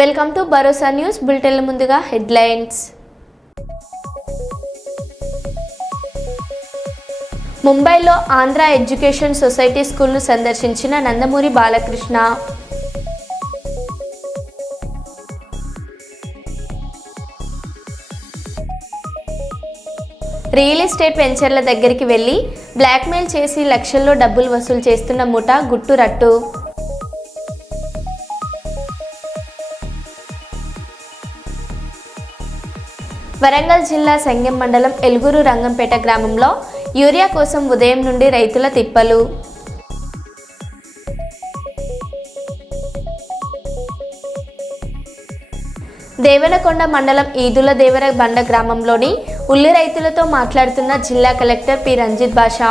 Welcome to Bharosa news bulletin. ముందుగా headlines. ముంబైలో Andhra education society స్కూల్ను సందర్శించిన నందమూరి బాలకృష్ణ. రియల్ ఎస్టేట్ వెంచర్ల దగ్గరికి వెళ్లి బ్లాక్మెయిల్ చేసి లక్షల్లో డబ్బులు వసూలు చేస్తున్న ముఠా గుట్టు రట్టు. వరంగల్ జిల్లా సంగెం మండలం ఎల్గూరు రంగంపేట గ్రామంలో యూరియా కోసం ఉదయం నుండి రైతుల తిప్పలు. దేవనకొండ మండలం ఈదుల దేవర బండ గ్రామంలోని ఉల్లి రైతులతో మాట్లాడుతున్న జిల్లా కలెక్టర్ పి రంజిత్ బాషా.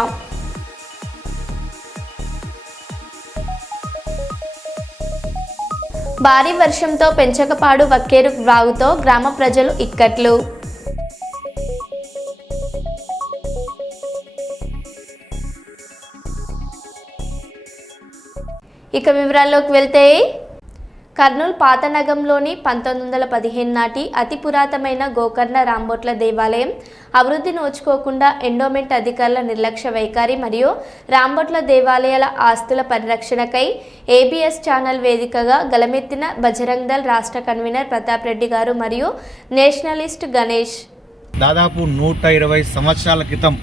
భారీ వర్షంతో పెంచకపాడు వక్కేరు వాగుతో గ్రామ ప్రజలు ఇక్కట్లు. ఇక వివరాల్లోకి వెళ్తే, కర్నూలు పాతనగంలోని 1915 నాటి అతి పురాతనమైన గోకర్ణ రాంబొట్ల దేవాలయం అభివృద్ధి నోచుకోకుండా ఎండోమెంట్ అధికారుల నిర్లక్ష్య వైఖరి మరియు రాంబొట్ల దేవాలయాల ఆస్తుల పరిరక్షణకై ఏబిఎస్ ఛానల్ వేదికగా గలమెత్తిన బజరంగ్ దళ్ రాష్ట్ర కన్వీనర్ ప్రతాప్ రెడ్డి గారు మరియు నేషనలిస్ట్ గణేష్. దాదాపు 120 సంవత్సరాల క్రితం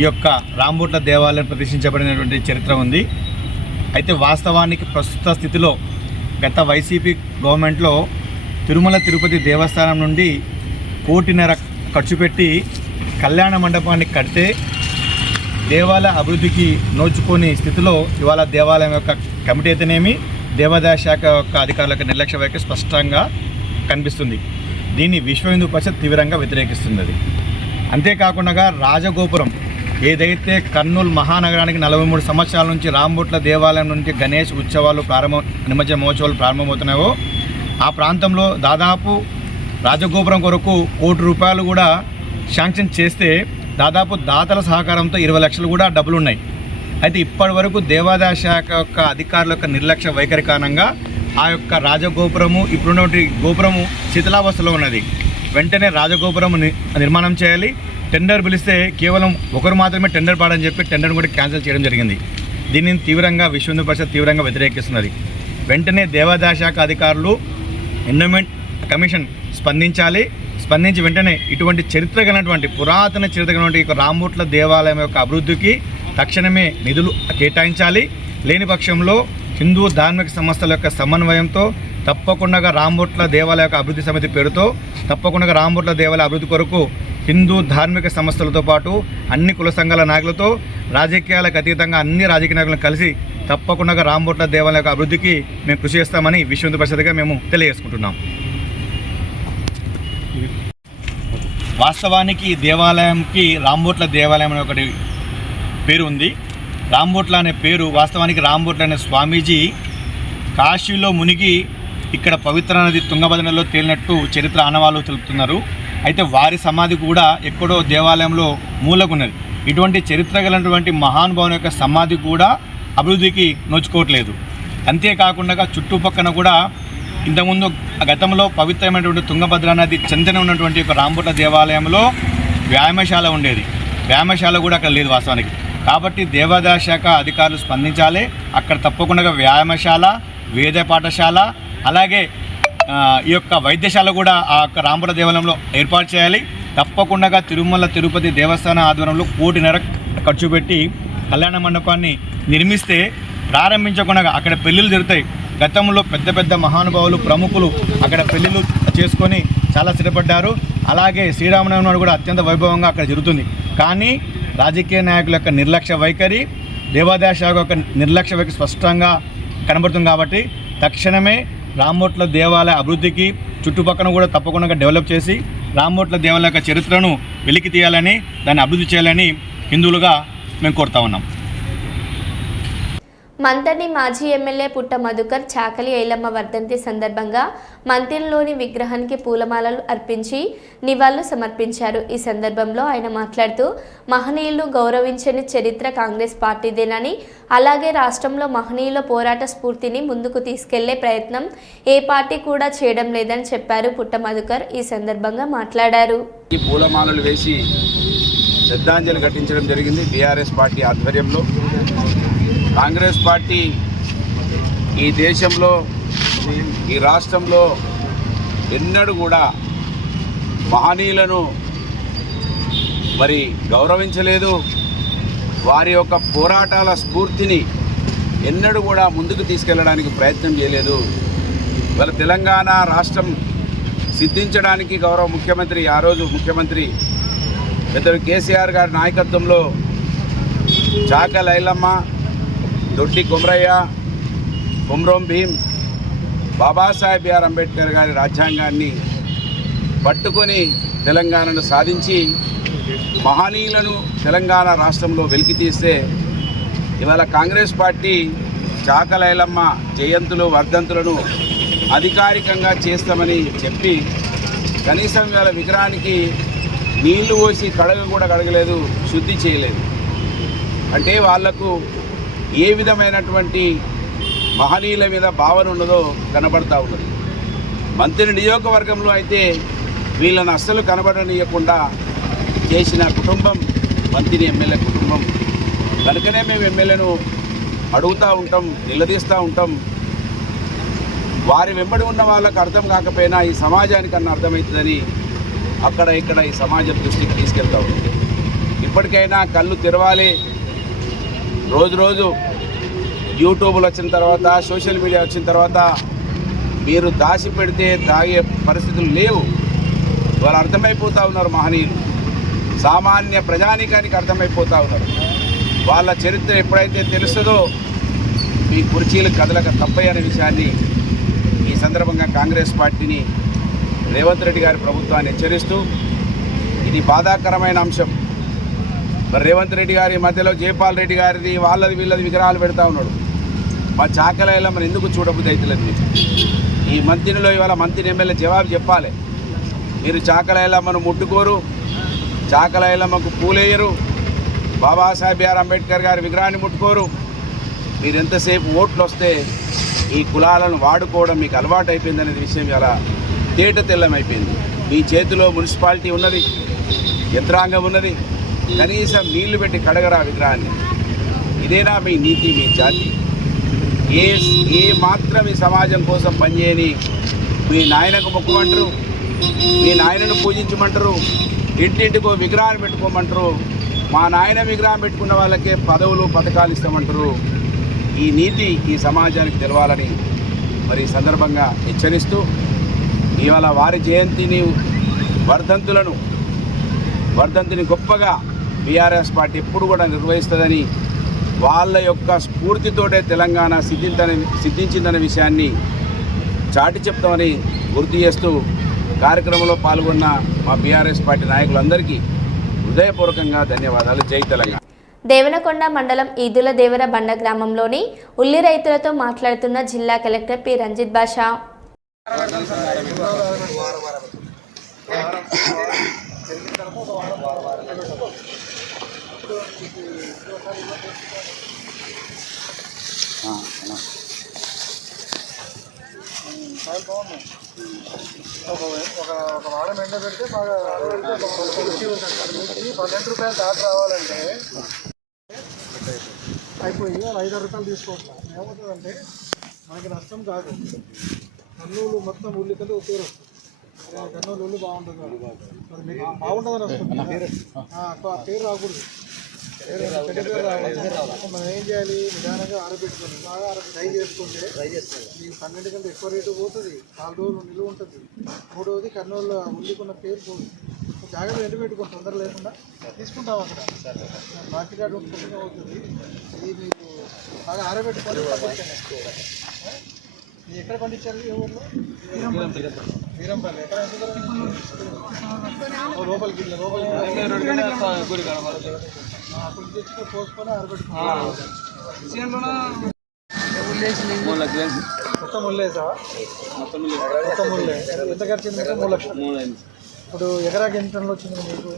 ఈ యొక్క రాంబొట్ల దేవాలయం ప్రతిష్ఠించబడినటువంటి చరిత్ర ఉంది. అయితే వాస్తవానికి ప్రస్తుత స్థితిలో గత వైసీపీ గవర్నమెంట్లో తిరుమల తిరుపతి దేవస్థానం నుండి 1.5 కోటి ఖర్చు పెట్టి కళ్యాణ మండపాన్ని కడితే దేవాలయ అభివృద్ధికి నోచుకోని స్థితిలో ఇవాళ దేవాలయం యొక్క కమిటీ అయితేనేమి దేవాదాయ శాఖ యొక్క అధికారుల యొక్క నిర్లక్ష్య వైఖరి స్పష్టంగా కనిపిస్తుంది. దీన్ని విశ్వ హిందూ పరిషత్ తీవ్రంగా వ్యతిరేకిస్తున్నది. అంతేకాకుండా రాజగోపురం ఏదైతే కర్నూలు మహానగరానికి 43 సంవత్సరాల నుంచి రాంబొట్ల దేవాలయం నుంచి గణేష్ ఉత్సవాలు నిమజ్జన మహోత్సవాలు ప్రారంభమవుతున్నాయో ఆ ప్రాంతంలో దాదాపు రాజగోపురం కొరకు 1 కోటి రూపాయలు కూడా శాంక్షన్ చేస్తే దాదాపు దాతల సహకారంతో 20 లక్షలు కూడా డబ్బులు ఉన్నాయి. అయితే ఇప్పటి వరకు దేవాదాయ శాఖ యొక్క అధికారుల యొక్క నిర్లక్ష్య వైఖరి కారణంగా ఆ యొక్క రాజగోపురము ఇప్పుడున్నటువంటి గోపురము శిథిలావస్థలో ఉన్నది. వెంటనే రాజగోపురము నిర్మాణం చేయాలి. టెండర్ పిలిస్తే కేవలం ఒకరు మాత్రమే టెండర్ పాడని చెప్పి టెండర్ కూడా క్యాన్సిల్ చేయడం జరిగింది. దీనిని తీవ్రంగా విశ్వ హిందూ పరిషత్ తీవ్రంగా వ్యతిరేకిస్తున్నది. వెంటనే దేవాదాయ శాఖ అధికారులు ఎండోమెంట్ కమిషన్ స్పందించి వెంటనే ఇటువంటి చరిత్ర కలిగినటువంటి పురాతన చరిత్ర కలిగినటువంటి రాంబొట్ల దేవాలయం యొక్క అభివృద్ధికి తక్షణమే నిధులు కేటాయించాలి. లేని పక్షంలో హిందూ ధార్మిక సంస్థల యొక్క సమన్వయంతో తప్పకుండా రాంబొట్ల దేవాలయ యొక్క అభివృద్ధి సమితి పేరుతో తప్పకుండా రాంబొట్ల దేవాలయ అభివృద్ధి కొరకు హిందూ ధార్మిక సంస్థలతో పాటు అన్ని కుల సంఘాల నాయకులతో రాజకీయాలకు అతీతంగా అన్ని రాజకీయ నాయకులను కలిసి తప్పకుండా రాంబొట్ల దేవాలయ యొక్క అభివృద్ధికి మేము కృషి చేస్తామని విశ్వ హిందూ పరిషత్గా మేము తెలియజేసుకుంటున్నాం. వాస్తవానికి దేవాలయంకి రాంబొట్ల దేవాలయం అనే ఒకటి పేరు ఉంది. రాంబొట్ల అనే పేరు వాస్తవానికి రాంబొట్ల అనే స్వామీజీ కాశీలో మునిగి ఇక్కడ పవిత్ర నది తుంగభద్రలో తేలినట్టు చరిత్ర ఆనవాళ్ళు తెలుపుతున్నారు. అయితే వారి సమాధి కూడా ఎక్కడో దేవాలయంలో మూలకున్నది. ఇటువంటి చరిత్ర కలిగినటువంటి మహానుభావుని యొక్క సమాధి కూడా అభివృద్ధికి నోచుకోవట్లేదు. అంతేకాకుండా చుట్టుపక్కన కూడా ఇంతకుముందు గతంలో పవిత్రమైనటువంటి తుంగభద్ర నది చెంతన ఉన్నటువంటి ఒక రాంబొట్ల దేవాలయంలో వ్యాయామశాల ఉండేది. వ్యాయామశాల కూడా అక్కడ లేదు వాస్తవానికి. కాబట్టి దేవాదాయ శాఖ అధికారులు స్పందించాలి. అక్కడ తప్పకుండా వ్యాయామశాల, వేద పాఠశాల, అలాగే ఈ యొక్క వైద్యశాల కూడా ఆ యొక్క రాంబొట్ల దేవాలయంలో ఏర్పాటు చేయాలి. తప్పకుండా తిరుమల తిరుపతి దేవస్థానం ఆధ్వర్యంలో 1.5 కోటి ఖర్చు పెట్టి కళ్యాణ మండపాన్ని నిర్మిస్తే ప్రారంభించకుండా అక్కడ పెళ్ళిళ్ళు జరుగుతాయి. గతంలో పెద్ద పెద్ద మహానుభావులు ప్రముఖులు అక్కడ పెళ్ళిళ్ళు చేసుకొని చాలా స్థిరపడ్డారు. అలాగే శ్రీరామనవమి నాడు కూడా అత్యంత వైభవంగా అక్కడ జరుగుతుంది. కానీ రాజకీయ నాయకుల యొక్క నిర్లక్ష్య వైఖరి, దేవాదాయ శాఖ యొక్క నిర్లక్ష్య వైఖరి స్పష్టంగా కనబడుతుంది. కాబట్టి తక్షణమే రాంబొట్ల దేవాలయ అభివృద్ధికి చుట్టుపక్కల కూడా తప్పకుండా డెవలప్ చేసి రాంబొట్ల దేవాలయ యొక్క చరిత్రను వెలికి తీయాలని, దాన్ని అభివృద్ధి చేయాలని హిందువులుగా మేము కోరుతా ఉన్నాం. మంతని మాజీ ఎమ్మెల్యే పుట్ట మధుకర్ చాకలి ఐలమ్మ వర్ధంతి సందర్భంగా మంతిలోని విగ్రహానికి పూలమాలలు అర్పించి నివాళులు సమర్పించారు. ఈ సందర్భంలో ఆయన మాట్లాడుతూ మహనీయులను గౌరవించని చరిత్ర కాంగ్రెస్ పార్టీదేనని, అలాగే రాష్ట్రంలో మహనీయుల పోరాట స్ఫూర్తిని ముందుకు తీసుకెళ్లే ప్రయత్నం ఏ పార్టీ కూడా చేయడం లేదని చెప్పారు. పుట్ట మధుకర్ ఈ సందర్భంగా మాట్లాడారు. ఈ పూలమాలలు వేసి శ్రద్ధాంజలి ఘటించడం జరిగింది. బీఆర్ఎస్ పార్టీ ఆధ్వర్యంలో కాంగ్రెస్ పార్టీ ఈ దేశంలో ఈ రాష్ట్రంలో ఎన్నడూ కూడా మహనీయులను మరి గౌరవించలేదు. వారి యొక్క పోరాటాల స్ఫూర్తిని ఎన్నడూ కూడా ముందుకు తీసుకెళ్ళడానికి ప్రయత్నం చేయలేదు. వాళ్ళ తెలంగాణ రాష్ట్రం సిద్ధించడానికి గౌరవ ముఖ్యమంత్రి ఆ రోజు ముఖ్యమంత్రి పెద్దలు కేసీఆర్ గారి నాయకత్వంలో చాకలి ఐలమ్మ, దొడ్డి కొమరయ్య, కొమరం భీం, బాబాసాహెబ్ బిఆర్ అంబేద్కర్ గారి రాజ్యాంగాన్ని పట్టుకొని తెలంగాణను సాధించి మహనీయులను తెలంగాణ రాష్ట్రంలో వెలికి తీస్తే ఇవాళ కాంగ్రెస్ పార్టీ చాకలి ఐలమ్మ జయంతులు వర్ధంతులను అధికారికంగా చేస్తామని చెప్పి కనీసం ఇవాళ విగ్రహానికి నీళ్లు పోసి కూడా కడగలేదు, శుద్ధి చేయలేదు. అంటే వాళ్లకు ఏ విధమైనటువంటి మహనీయుల మీద భావన ఉన్నదో కనబడతా ఉన్నది. మంత్రి నియోజకవర్గంలో అయితే వీళ్ళని అస్సలు కనబడనీయకుండా చేసిన కుటుంబం మంత్రి ఎమ్మెల్యే కుటుంబం. కనుకనే మేము ఎమ్మెల్యేను అడుగుతూ ఉంటాం, నిలదీస్తూ ఉంటాం. వారి వెంబడి ఉన్న వాళ్ళకు అర్థం కాకపోయినా ఈ సమాజానికన్నా అర్థమవుతుందని అక్కడ ఇక్కడ ఈ సమాజం దృష్టికి తీసుకెళ్తా ఉంది. ఇప్పటికైనా కళ్ళు తెరవాలి. రోజు యూట్యూబ్లు వచ్చిన తర్వాత, సోషల్ మీడియా వచ్చిన తర్వాత మీరు దాచి పెడితే తాగే పరిస్థితులు లేవు. వాళ్ళు అర్థమైపోతూ ఉన్నారు. మహనీయులు సామాన్య ప్రజానీకానికి అర్థమైపోతూ ఉన్నారు. వాళ్ళ చరిత్ర ఎప్పుడైతే తెలుస్తుందో మీ కుర్చీలు కదలక తప్పయ్యనే విషయాన్ని ఈ సందర్భంగా కాంగ్రెస్ పార్టీని రేవంత్ రెడ్డి గారి ప్రభుత్వాన్ని హెచ్చరిస్తూ, ఇది బాధాకరమైన అంశం. మరి రేవంత్ రెడ్డి గారి మధ్యలో జయపాల్ రెడ్డి గారిది వాళ్ళది వీళ్ళది విగ్రహాలు పెడతా ఉన్నాడు. మా చాకలి ఐలమ్మని ఎందుకు చూడబుద్ధి అవుతలేదు మీకు? ఈ మంత్రిలో ఇవాళ మంత్రి ఎమ్మెల్యే జవాబు చెప్పాలి. మీరు చాకలి ఐలమ్మను ముట్టుకోరు, చాకలి ఐలమ్మకు పూలేయరు, బాబాసాహెబ్ బిఆర్ అంబేద్కర్ గారి విగ్రహాన్ని ముట్టుకోరు. మీరు ఎంతసేపు ఓట్లు వస్తే ఈ కులాలను వాడుకోవడం మీకు అలవాటు అయిపోయిందనే విషయం ఇలా తేట తెల్లమైపోయింది. మీ చేతిలో మున్సిపాలిటీ ఉన్నది, యంత్రాంగం ఉన్నది, కనీసం నీళ్లు పెట్టి కడగరా విగ్రహాన్ని. ఇదేనా మీ నీతి, మీ జాతి? ఏ మాత్రం ఈ సమాజం కోసం పనిచేయని మీ నాయనకు మొక్కమంటారు, మీ నాయనను పూజించమంటారు, ఇంటింటికో విగ్రహాన్ని పెట్టుకోమంటారు. మా నాయన విగ్రహం పెట్టుకున్న వాళ్ళకే పదవులు పథకాలు ఇస్తామంటారు. ఈ నీతి ఈ సమాజానికి తెలవాలని మరి సందర్భంగా హెచ్చరిస్తూ, ఇవాళ వారి జయంతిని వర్ధంతిని గొప్పగా బీఆర్ఎస్ పార్టీ ఎప్పుడు కూడా నిర్వహిస్తుందని, వాళ్ళ యొక్క స్ఫూర్తితోటే తెలంగాణ సిద్ధించిందనే విషయాన్ని చాటి చెప్తామని గుర్తు చేస్తూ కార్యక్రమంలో పాల్గొన్న మా బీఆర్ఎస్ పార్టీ నాయకులందరికీ హృదయపూర్వకంగా ధన్యవాదాలు. జై తెలంగాణ. దేవనకొండ మండలం ఈదుల దేవర బండ గ్రామంలోని ఉల్లి రైతులతో మాట్లాడుతున్న జిల్లా కలెక్టర్ పి రంజిత్ బాషా. ఒక వారం ఎండ పెడితే బాగా 12 రూపాయలు దాటి రావాలంటే అయిపోయి 5 రూపాయలు తీసుకుంటున్నాం. ఏమవుతుందంటే మనకి నష్టం కాదు. కర్నూలు మొత్తం ఉల్లి కంటే పేరు వస్తుంది. కర్నూలు ఉల్లి బాగుంటుంది, మరి బాగుంటుందని వస్తుంది. ఆ పేరు రాకూడదు. మనం ఏం చేయాలి? నిదానంగా ఆరబెట్టుకోండి. బాగా ట్రై చేసుకుంటే మీకు 12 కంటే ఎక్కువ రేటు పోతుంది, 4 రోజులు నిలువ ఉంటుంది. మూడవది కర్నూలు ఉల్లికున్న పేరు పోతుంది. జాగ్రత్త ఎండు పెట్టుకోండి, తొందర లేకుండా తీసుకుంటాం. అక్కడ బాకీ కార్డు ఉంటుంటే అవుతుంది. ఇది మీకు బాగా ఆరబెట్టుకొని పండించండి. ఎక్కడ పండించారు? ఏ ఊళ్ళో? వీరంపల్లి. ఎక్కడ లోపలికి అప్పుడు తెచ్చుకొని పోసుకొని ఆరబెట్టుకోవాలి. మొత్తం ముళ్ళేసావా? మొత్తం ముళ్ళే. ఎంత ఖర్చు అయింది? 3 లక్షలు. ఇప్పుడు ఎకరాకి ఎన్ని టన్నులు వచ్చింది మీకు?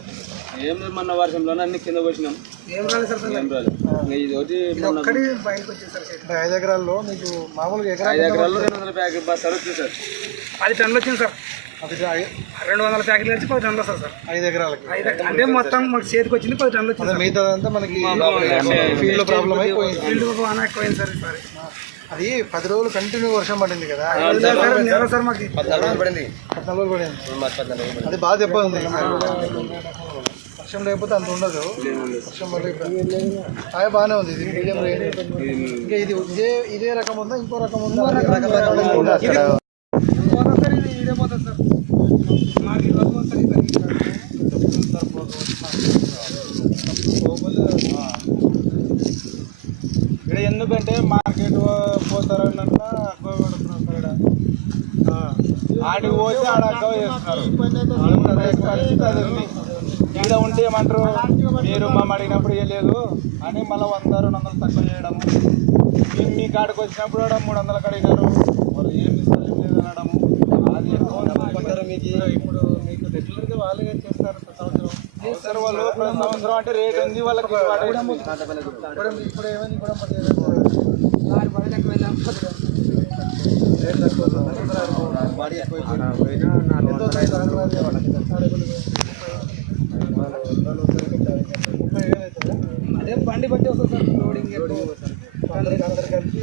ఏం లేదు, మొన్న వర్షంలోనే అన్ని కింద పోసినాం. ఏం రాలేదు సార్. ఇది ఒకటి ఒక్కడి బయటకు వచ్చేది సార్. 5 ఎకరాల్లో మీకు మామూలుగా 5 ఎకరాల్లో 200 ప్యాకెట్ బస్తాలు వచ్చింది సార్. 10 టన్నులు వచ్చింది సార్. అది 200 ప్యాకెట్లు వచ్చి 10 టన్నులు వస్తుంది సార్. 5 ఎకరాలకి అంటే మొత్తం మాకు చేతికి వచ్చింది 10 టన్నులు వచ్చింది. మిగతాదంతా మనకి ఫీల్డ్ లో ప్రాబ్లం అయిపోయింది. ఫీల్డ్ వాన ఎక్కువైంది సార్. ఈసారి అది 10 రోజులు కంటిన్యూ వర్షం పడింది కదా సార్. మాకు 14 రోజులు పడింది. అది బాగా దెబ్బ ఉంది. వర్షం లేకపోతే అంత ఉండదు. వర్షం పడి కాయ బాగానే ఉంది. ఇది మీడియం రేంజ్. ఇంకా ఇది ఇదే రకం ఉందా? ఇంకో రకం ఉందా? ఇది ఇదే పోతుంది సార్. మాకు ఈ రోజు వస్తుంది ఇక్కడ ఎందుకంటే మార్కెట్ పోతారన్నట్టు అగ్గ పెడుతున్నారు సార్. ఇక్కడ ఆడికి పోతే ఆడ అగ్గ చేస్తున్నారు. పరిస్థితి అది ఉంది. ఇక్కడ ఉంటే ఏమంటారు, మీరు మమ్మ అడిగినప్పుడు ఇవ్వలేదు అని మళ్ళీ 100-200 తక్కువ చేయడము. మేము మీ కాడికి వచ్చినప్పుడు కూడా 300 అడిగారు. మరి ఏం ఇస్తారు లేదు అనడము. అది ఇప్పుడు మీకు రెగ్యులర్గా వాళ్ళే చేస్తారు సార్. వాళ్ళు ప్రతి సంవత్సరం అంటే రేట్ ఉంది వాళ్ళకి. ఇప్పుడు ఏమైంది కూడా అదే బండి బట్టి వస్తుంది సార్. లోడింగ్ అందరు కలిసి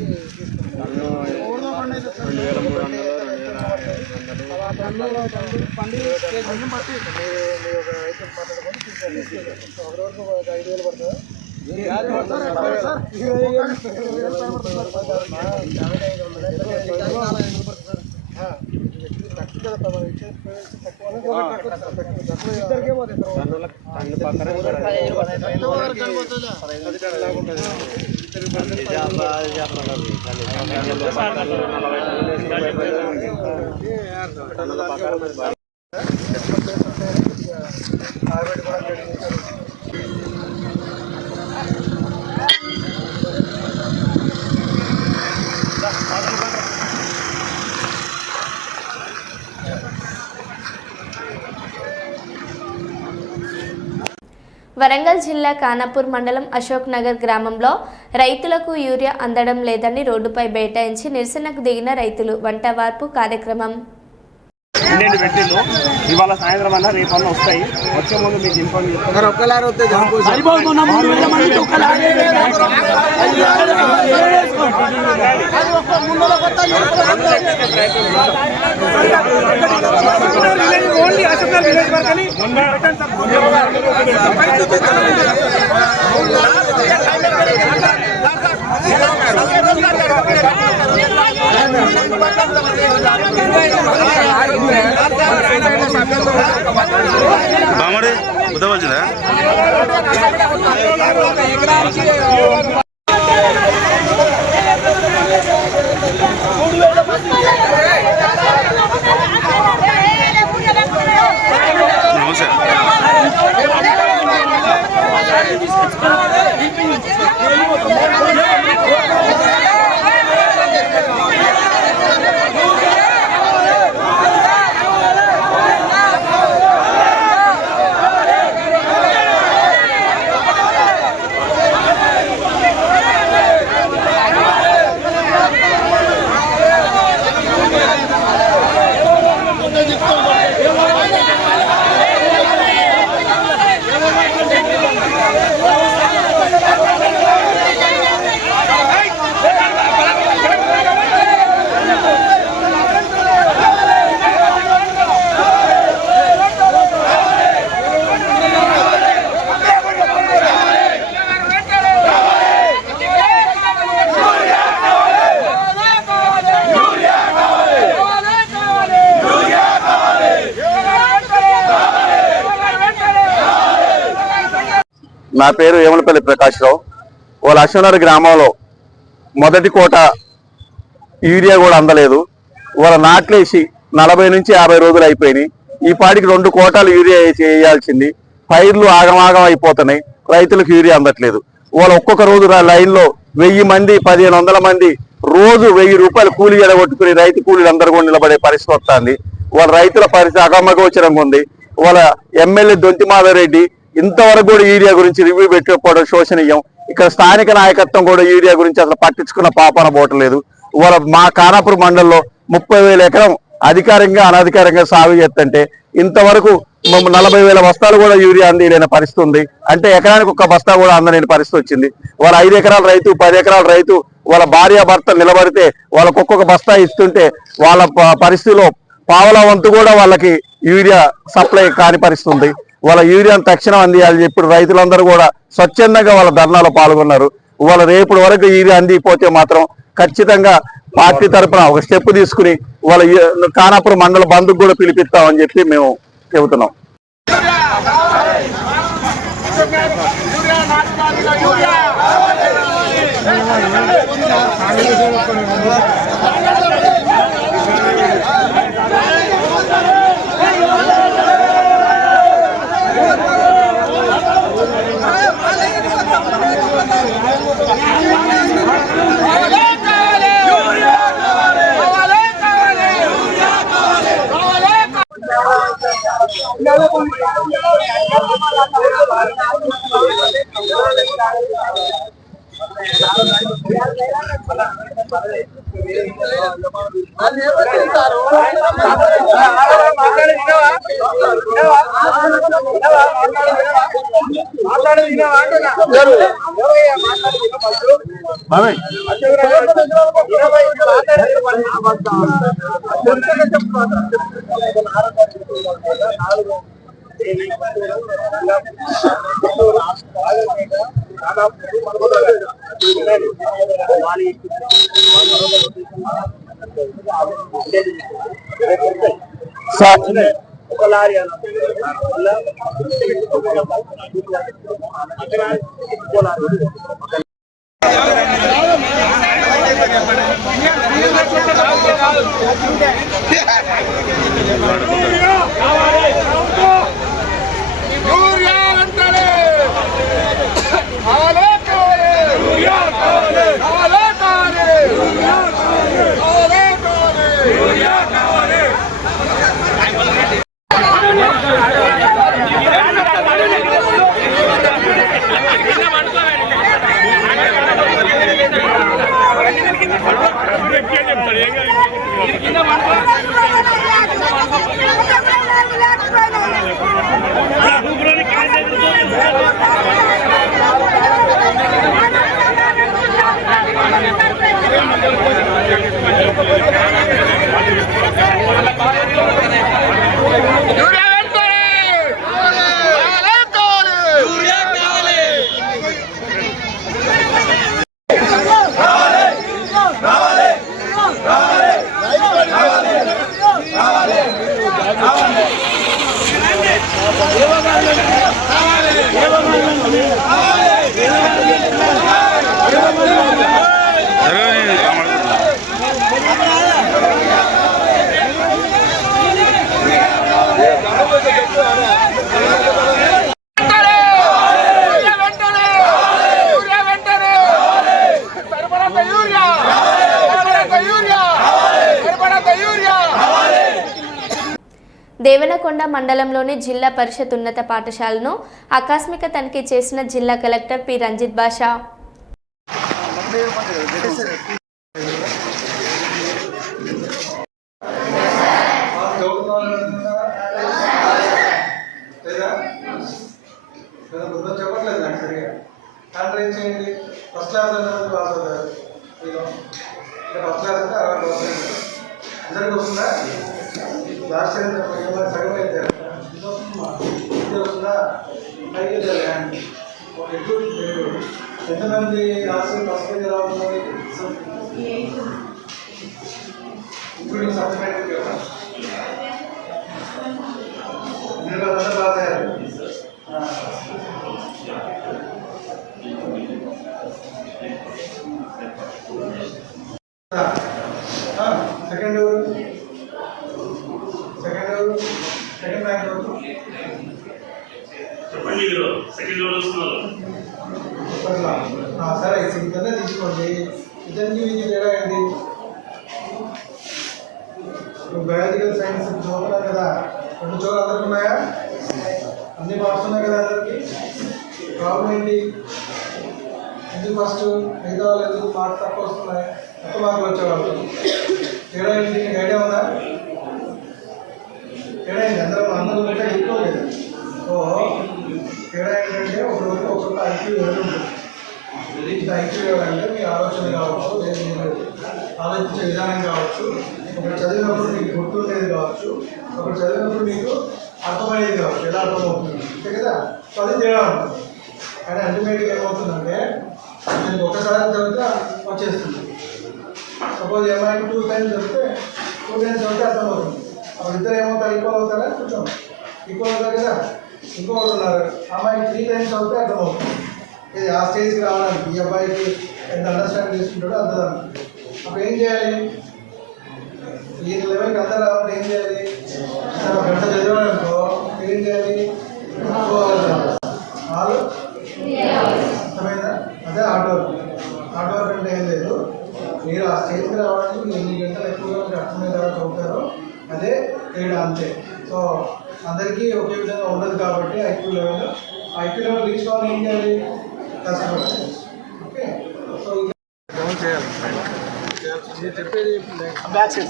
వరంగల్ జిల్లా ఖానాపూర్ మండలం అశోక్ నగర్ గ్రామంలో రైతులకు యూరియా అందడం లేదని రోడ్డుపై బైఠాయించి నిరసనకు దిగిన రైతులు వంట వార్పు కార్యక్రమం. ఇవాళ సాయంత్రం అన్న రేపన్నా వస్తాయి. వచ్చే ముందు మీకు ఇన్ఫార్మ్ బామడి ఉదవచ్చుదా నా పేరు ఏమలపల్లి ప్రకాశ్రావు. వాళ్ళ అశ్వనగర్ గ్రామంలో మొదటి కోట యూరియా కూడా అందలేదు. వాళ్ళ నాట్లేసి 40 నుంచి 50 రోజులు అయిపోయినాయి. ఈ పాటికి 2 కోటాలు యూరియా వేయాల్సింది. పైర్లు ఆగమాగం అయిపోతున్నాయి. రైతులకు యూరియా అందట్లేదు. వాళ్ళు ఒక్కొక్క రోజు లైన్లో 1000 మంది 1500 మంది రోజు 1000 రూపాయలు కూలీ ఎడగొట్టుకుని రైతు కూలీలందరూ కూడా నిలబడే పరిస్థితి వస్తుంది. వాళ్ళ రైతుల పరిస్థితి అగమగోచరంగా ఉంది. వాళ్ళ ఎమ్మెల్యే దొంతి మాధవరెడ్డి ఇంతవరకు కూడా యూరియా గురించి రివ్యూ పెట్టకపోవడం శోచనీయం. ఇక్కడ స్థానిక నాయకత్వం కూడా యూరియా గురించి అసలు పట్టించుకున్న పాపాన పోవట్లేదు. వాళ్ళ మా ఖానాపూర్ మండలంలో 30,000 ఎకరం అధికారికంగా అనధికారికంగా సాగు చేస్తుంటే ఇంతవరకు 40,000 బస్తాలు కూడా యూరియా అందిలేని పరిస్థితి ఉంది. అంటే ఎకరానికి ఒక్క బస్తా కూడా అందలేని పరిస్థితి వచ్చింది. వాళ్ళ 5 ఎకరాల రైతు 10 ఎకరాల రైతు వాళ్ళ భార్యాభర్తలు నిలబడితే వాళ్ళకు ఒక్కొక్క బస్తా ఇస్తుంటే వాళ్ళ పరిస్థితిలో పావలా వంతు కూడా వాళ్ళకి యూరియా సప్లై కాని పరిస్థితి ఉంది. వాళ్ళ యూరియాను తక్షణం అందియాలని చెప్పి రైతులందరూ కూడా స్వచ్ఛందంగా వాళ్ళ ధర్నాలో పాల్గొన్నారు. వాళ్ళ రేపటి వరకు యూరియా అందిపోతే మాత్రం ఖచ్చితంగా పార్టీ తరఫున ఒక స్టెప్ తీసుకుని వాళ్ళ ఖానాపూర్ మండల బంధుకు కూడా పిలిపిస్తామని చెప్పి మేము చెబుతున్నాం. దేవనకొండ మండలంలోని జిల్లా పరిషత్ ఉన్నత పాఠశాలను ఆకస్మిక తనిఖీ చేసిన జిల్లా కలెక్టర్ పి రంజిత్ బాషా. ఎంతమంది రాష్ట్రం ఫస్ట్ ఎలా ఉన్నది ఇప్పుడు సప్లిమెంటరీ కదా మీరు అంతా బాగా తయారు సెకండ్ ర్యాంక్ చెప్పండి సెకండ్ సరే సింగిల్నే తీసుకోండి. ఇతనికి ఇది తేడా ఏంటి? బయాలజికల్ సైన్స్ చదువుకున్నాం కదా, 2 చోట్ల అందరికి ఉన్నాయా? అన్ని మార్క్స్ ఉన్నాయి కదా అందరికి. ప్రాబ్లం ఏంటి? ఎందుకు ఫస్ట్ మిగతా వాళ్ళు ఎందుకు మార్క్స్ తక్కువ వస్తున్నాయి? తక్కువ మార్కులు వచ్చేవాళ్ళు తేడా ఏంటి? నీకు ఐడియా ఉందా? తేడా ఏంటి? అందరూ ఉంటే ఎక్కువ లేదు. సో తేడా ఏంటంటే ఒకరికి ఒక్కొక్క ఐక్యూ లెవెల్ ఉంటుంది. ఐక్యూ లెవెల్ అంటే మీ ఆలోచన కావచ్చు, లేదు మీరు ఆలోచించే విధానం కావచ్చు, ఒకటి చదివినప్పుడు మీకు గుర్తుండేది కావచ్చు, ఒకటి చదివినప్పుడు మీకు అర్థమయ్యేది కావచ్చు, ఎలా అర్థమవుతుంది అంతే కదా. సో అది తేడా ఉంటుంది. కానీ అల్టిమేట్గా ఏమవుతుందంటే నేను ఒకసారి చదివితే వచ్చేస్తుంది. సపోజ్ ఏమైనా 2 టైమ్స్ చదివితే 2 టైమ్స్ చదివితే అర్థమవుతుంది. అప్పుడు ఇద్దరు ఏమవుతారు? ఈక్వల్ అవుతారా? కొంచెం ఈక్వల్ అవుతారు కదా. ఇంకొకరు ఉన్నారు, అమ్మాయికి 3 టైమ్స్ చదివితే అర్థమవుతుంది. ఇది ఆ స్టేజ్కి రావడానికి ఈ అబ్బాయికి ఎంత అండర్స్టాండ్ చేసుకుంటాడో అంతదానికి. అప్పుడు ఏం చేయాలి? ఈ లెవెల్కి అందరూ రావాలంటే ఏం చేయాలి? గంట చదివాడనుకో ఏం చేయాలి? అర్థమైందా? అదే హార్డ్ వర్క్. హార్డ్ వర్క్ అంటే ఏం లేదు, మీరు ఆ స్టేజ్కి రావడానికి మీరు ఎన్ని గంటలు ఎక్కువగా మీకు అర్థమయ్యేలా చదువుతారో అదే తేడా అంతే. సో అందరికీ ఒకే విధంగా ఉండదు కాబట్టి ఐక్యూ లెవెల్ రీచ్ కావాలి ఏం చేయాలి? కష్టపడాలి. ఓకే. సో డౌన్ చేయాలి. మీరు చెప్పేది బ్యాక్ సైడ్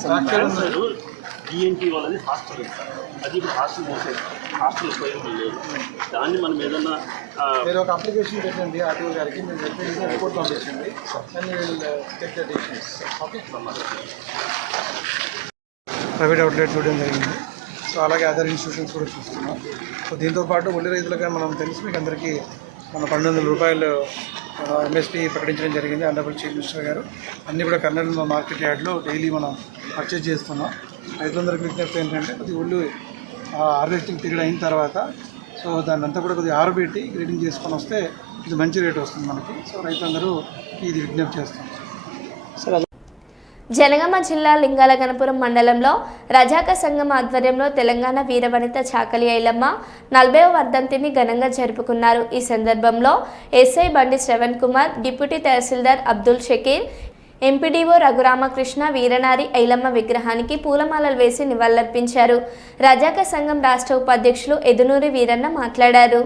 డిఎన్టీ వాళ్ళది హాస్టల్ సార్, అది ఇప్పుడు హాస్టల్ మోసేది, హాస్టల్ ఉపయోగం లేదు. దాన్ని మనం ఏదన్నా మీరు ఒక అప్లికేషన్ పెట్టండి ఆర్టీఓ గారికి, మీరు చెప్పేసి రిపోర్ట్ పంపించండి and will take the decisions. Okay. Private outlet చూడడం జరిగింది. సో అలాగే అదర్ ఇన్స్టిట్యూషన్స్ కూడా చూస్తున్నాం. సో దీంతోపాటు ఉల్లి రైతులుగా మనం తెలుసు మీకు అందరికీ మన 1200 రూపాయలు ఎంఎస్పీ ప్రకటించడం జరిగింది ఆనరబుల్ చీఫ్ మినిస్టర్ గారు. అన్నీ కూడా కర్నూలు మార్కెట్ యార్డ్లో డైలీ మనం పర్చేజ్ చేస్తున్నాం. రైతులందరికీ విజ్ఞప్తి ఏంటంటే కొద్దిగా ఉల్లి హార్వెస్టింగ్ పీరియడ్ అయిన తర్వాత సో దాన్ని అంతా కూడా కొద్దిగా ఆరబెట్టి గ్రేడింగ్ చేసుకొని వస్తే ఇది మంచి రేటు వస్తుంది మనకి. సో రైతులందరూ ఇది విజ్ఞప్తి చేస్తాం. జనగామ జిల్లా లింగాల గణపురం మండలంలో రజాక సంఘం ఆధ్వర్యంలో తెలంగాణ వీరవనిత చాకలి ఐలమ్మ 40వ వర్ధంతిని ఘనంగా జరుపుకున్నారు. ఈ సందర్భంలో ఎస్ఐ బండి శ్రవణ్ కుమార్, డిప్యూటీ తహసీల్దార్ అబ్దుల్ షకీర్, ఎంపీడీఓ రఘురామకృష్ణ వీరనారి ఐలమ్మ విగ్రహానికి పూలమాలలు వేసి నివాళులర్పించారు. రజాక సంఘం రాష్ట్ర ఉపాధ్యక్షులు ఎదునూరి వీరన్న మాట్లాడారు.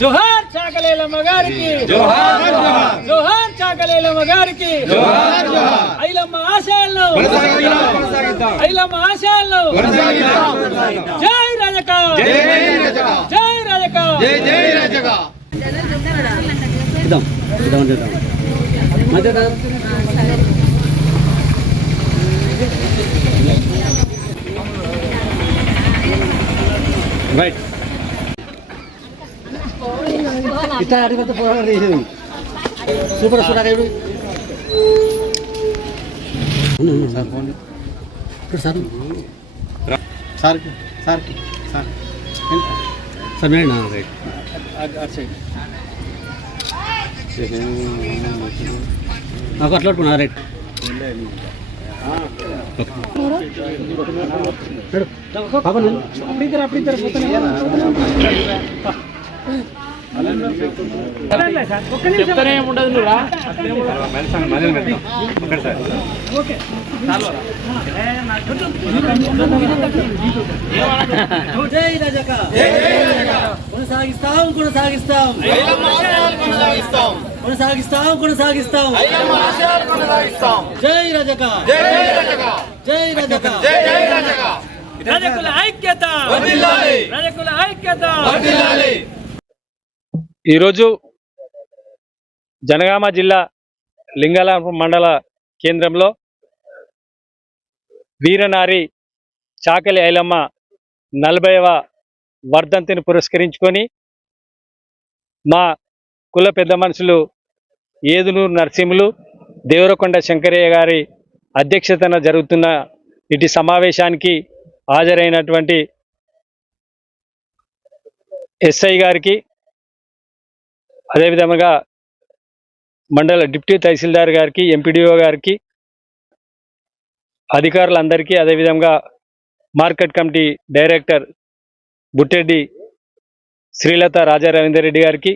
జోహార్ చాకలేలమ్మ గారికి, జోహార్ జోహార్ చాకలేలమ్మ గారికి, జోహార్ జోహార్. ఐలమ్మ ఆశయాలను కొనసాగిద్దాం, ఐలమ్మ ఆశయాలను కొనసాగిద్దాం. జై రజక, జై రజక, జై రజక, జై జై రజక. ఇద్దాం ఇద్దాం ఇద్దాం మధ్యదా రైట్ ఇట్లా అడిగితే పోరాడు super sir sir sir sir sir sir madam right నాకు అట్లా పట్టుకున్నా రైట్ చెప్తానే ఉండదు నువ్వు రా. కొనసాగిస్తాం కొనసాగిస్తాం కొనసాగిస్తాం కొనసాగిస్తాం. జై రజక, జై రజక, జై రజక, జై రజక. రజకుల ఐక్యత, రజకుల ఐక్యత. ఈరోజు జనగామ జిల్లా లింగాల మండల కేంద్రంలో వీరనారి చాకలి ఐలమ్మ 40వ వర్ధంతిని పురస్కరించుకొని మా కుల పెద్ద మనుషులు ఏదునూరు నరసింహులు, దేవరకొండ శంకరయ్య గారి అధ్యక్షతన జరుగుతున్న ఇటు సమావేశానికి హాజరైనటువంటి ఎస్ఐ గారికి, అదేవిధంగా మండల డిప్యూటీ తహసీల్దార్ గారికి, ఎంపీడీఓ గారికి, అధికారులందరికీ, అదేవిధంగా మార్కెట్ కమిటీ డైరెక్టర్ బుట్టెడ్డి శ్రీలత రాజా రవీందర్ రెడ్డి గారికి,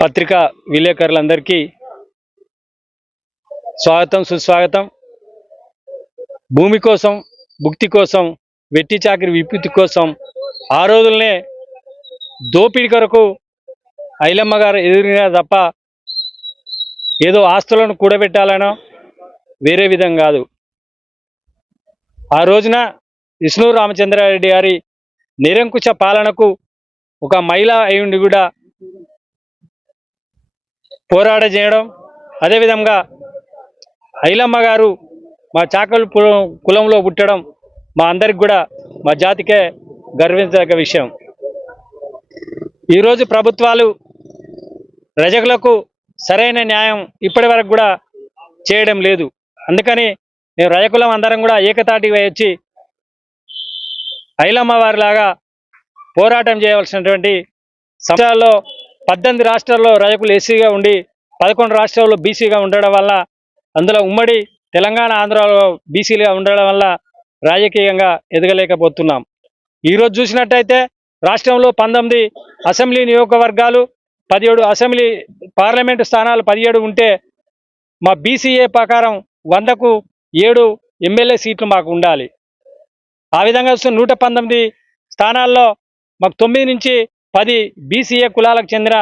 పత్రికా విలేకరులందరికీ స్వాగతం, సుస్వాగతం. భూమి కోసం, భుక్తి కోసం, వెట్టి చాకిరి విముక్తి కోసం ఆ రోజులనే దోపిడీ కొరకు ఐలమ్మ గారు ఎదురుగా తప్ప ఏదో ఆస్తులను కూడబెట్టాలనో వేరే విధం కాదు. ఆ రోజున విష్ణు రామచంద్రారెడ్డి గారి నిరంకుశ పాలనకు ఒక మహిళ అయ్యుండి కూడా పోరాట చేయడం, అదేవిధంగా ఐలమ్మ గారు మా చాకలి కులంలో పుట్టడం మా అందరికి కూడా, మా జాతికే గర్వించదగ్గ విషయం. ఈరోజు ప్రభుత్వాలు ప్రజలకు సరైన న్యాయం ఇప్పటి వరకు కూడా చేయడం లేదు. అందుకని మేము రజకులం అందరం కూడా ఏకతాటికి వచ్చి ఐలమ్మ వారిలాగా పోరాటం చేయవలసినటువంటి సంవత్సరాల్లో 18 రాష్ట్రాల్లో రజకులు ఎస్సీగా ఉండి 11 రాష్ట్రాల్లో బీసీగా ఉండడం వల్ల, అందులో ఉమ్మడి తెలంగాణ, ఆంధ్రాలో బీసీలుగా ఉండడం వల్ల రాజకీయంగా ఎదగలేకపోతున్నాం. ఈరోజు చూసినట్టయితే రాష్ట్రంలో 19 అసెంబ్లీ నియోజకవర్గాలు, 17 అసెంబ్లీ పార్లమెంటు స్థానాలు 17 ఉంటే మా బీసీఏ ప్రకారం 100కు 7 ఎమ్మెల్యే సీట్లు మాకు ఉండాలి. ఆ విధంగా చూస్తే 119 స్థానాల్లో మాకు 9 నుంచి 10 బీసీఏ కులాలకు చెందిన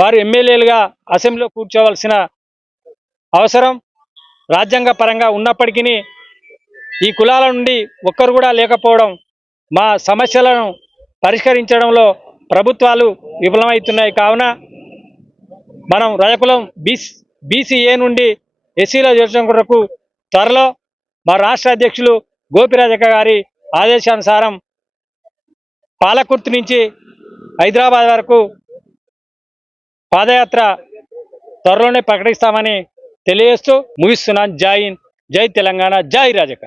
వారు ఎమ్మెల్యేలుగా అసెంబ్లీలో కూర్చోవలసిన అవసరం రాజ్యాంగ పరంగా ఉన్నప్పటికీ ఈ కులాల నుండి ఒక్కరు కూడా లేకపోవడం మా సమస్యలను పరిష్కరించడంలో ప్రభుత్వాలు విఫలమవుతున్నాయి. కావున మనం రజకులం బీసీఏ నుండి ఎస్సీలో చేర్చడం కొరకు త్వరలో మా రాష్ట్ర అధ్యక్షులు గోపిరాజక్క గారి ఆదేశానుసారం పాలకుర్తి నుంచి హైదరాబాద్ వరకు పాదయాత్ర త్వరలోనే ప్రకటిస్తామని తెలియజేస్తూ ముగిస్తున్నాను. జై హింద్, జై తెలంగాణ, జై రాజక్క.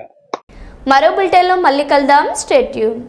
మరో బులెటిన్లో మళ్ళీ కలుద్దాం. Stay tune.